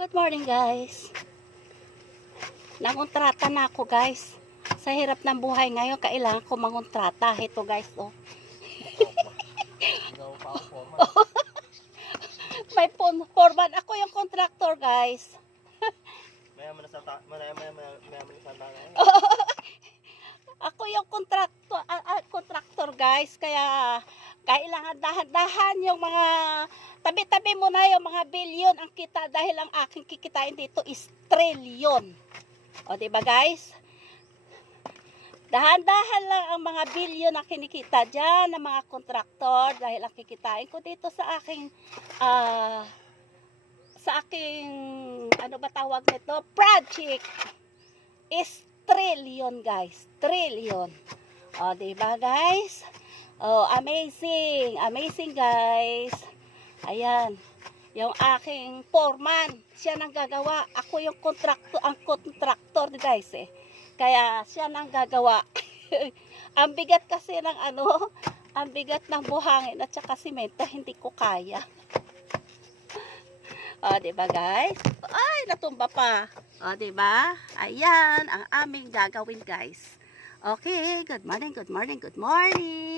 Good morning guys. Nangontrata na ako guys. Sa hirap ng buhay ngayon, kailangan ko mangontrata. Ito guys, oh. May foreman. Ako yung contractor guys. Mayaman na sa Ako yung contractor guys. Kaya kailangan dahan-dahan yung mga tabi-tabi mo na yung mga bilyon ang kita dahil ang aking kikitain dito is trilyon. O diba guys? Dahan-dahan lang ang mga bilyon na kinikita dyan ng mga kontraktor dahil ang kikitain ko dito sa aking ano ba tawag nito? Project is trillion guys. Trillion. O diba guys? Oh, amazing. Amazing guys. Ayan. Yung aking foreman, siya nang gagawa. Ako yung ang contractor guys eh. Kaya siya nang gagawa. Ang bigat kasi ng ang bigat ng buhangin at saka simento, hindi ko kaya. O, diba guys? Ay, natumba pa. O, diba? Ayan, ang aming gagawin guys. Okay, good morning, good morning, good morning.